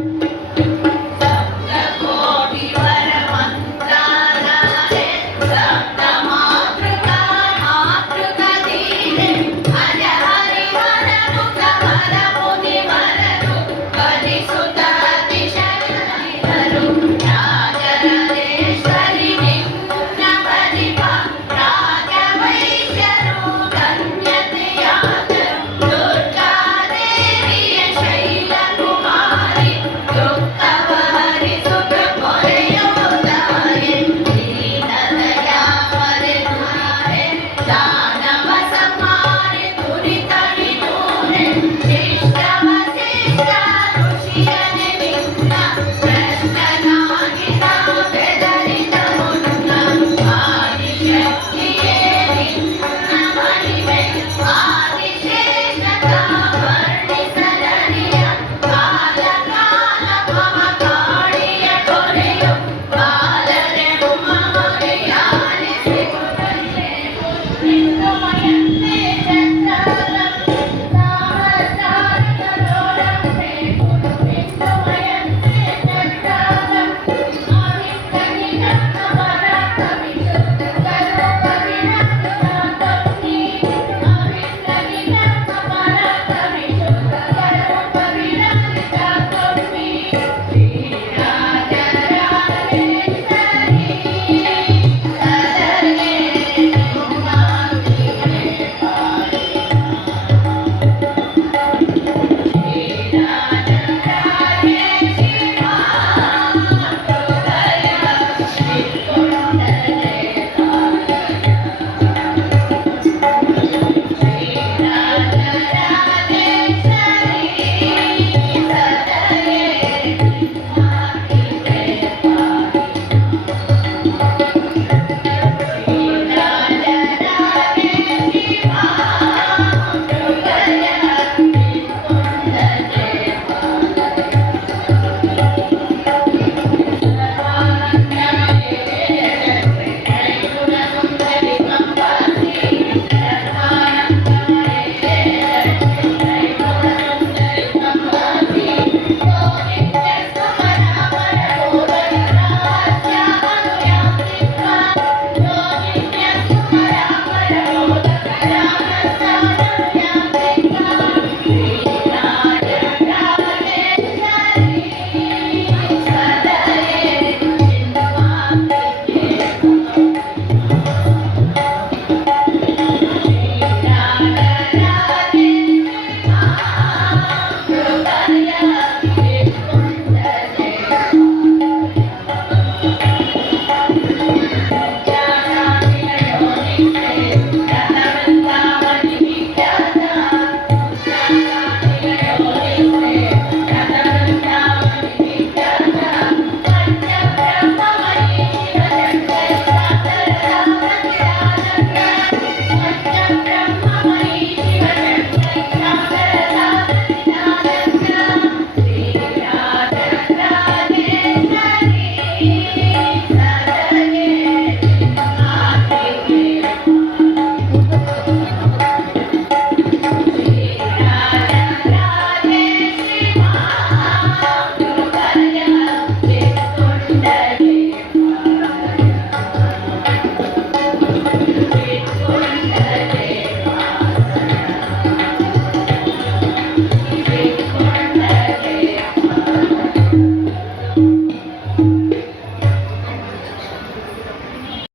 thank you